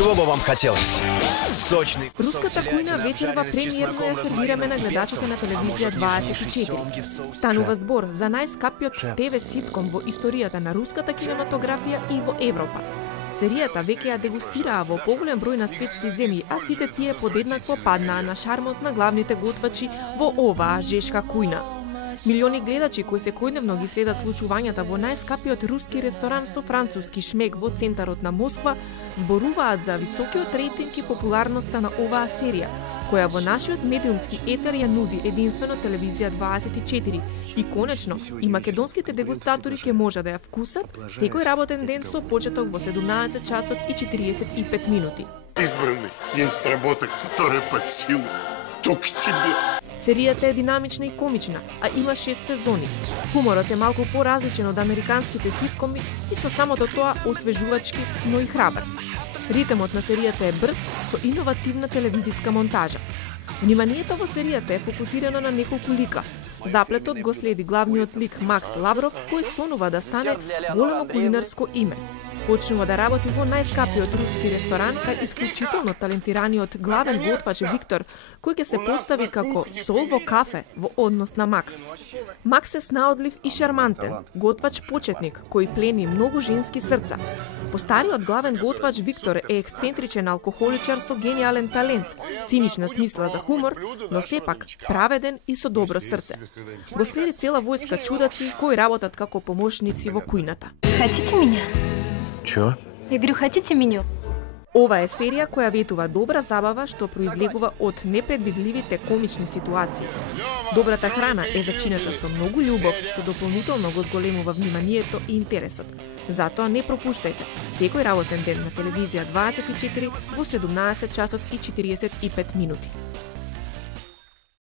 чего бы вам хотелось? Сочный кусок Руската кујна вечерва премиерно ја сервираме на гледачите на телевизија 24. Станува збор за најскапиот ТВ ситком во историјата на руската кинематографија и во Европа. Серијата веќе ја дегустираа во поголем број на светски земји, а сите тие подеднакво паднаа на шармот на главните готвачи во оваа жешка кујна. Милиони гледачи кои секојдневно ги следат случувањата во најскапиот руски ресторан со француски шмек во центарот на Москва зборуваат за високиот рейтинг и популарноста на оваа серија, која во нашиот медиумски етер ја нуди единствено телевизија 24 и конечно и македонските дегустатори ќе може да ја вкусат секој работен ден со почеток во 17 часот и 45 минути. Избраны есть работа, которая под силу только тебе. Серијата е динамична и комична, а има 6 сезони. Хуморот е малку поразличен од американските ситкоми и со самото тоа освежувачки, но и храбар. Ритмот на серијата е брз, со иновативна телевизиска монтажа. Вниманието во серијата е фокусирано на неколку лика. Заплетот го следи главниот лик Макс Лавров, кој сонува да стане големо кулинарско име. Почнува да работи во најскапиот руски ресторан кај исклучително талентираниот главен готвач Виктор, кој ќе се постави како сол во кафе во однос на Макс. Макс е снаодлив и шармантен, готвач почетник кој плени многу женски срца. Постариот главен готвач Виктор е ексцентричен алкохоличар со гениален талент, цинична смисла за хумор, но сепак праведен и со добро срце. Го следи цела војска чудаци кои работат како помошници во кујната. Хотите меня? Чё? Я говорю, хотите меню? Ова е серија која ветува добра забава што произлегува од непредвидливите комични ситуации. Добрата храна е зачинета со многу љубов што дополнително го зголемува вниманието и интересот. Затоа не пропуштајте секој работен ден на телевизија 24 во 17 часот и 45 минути.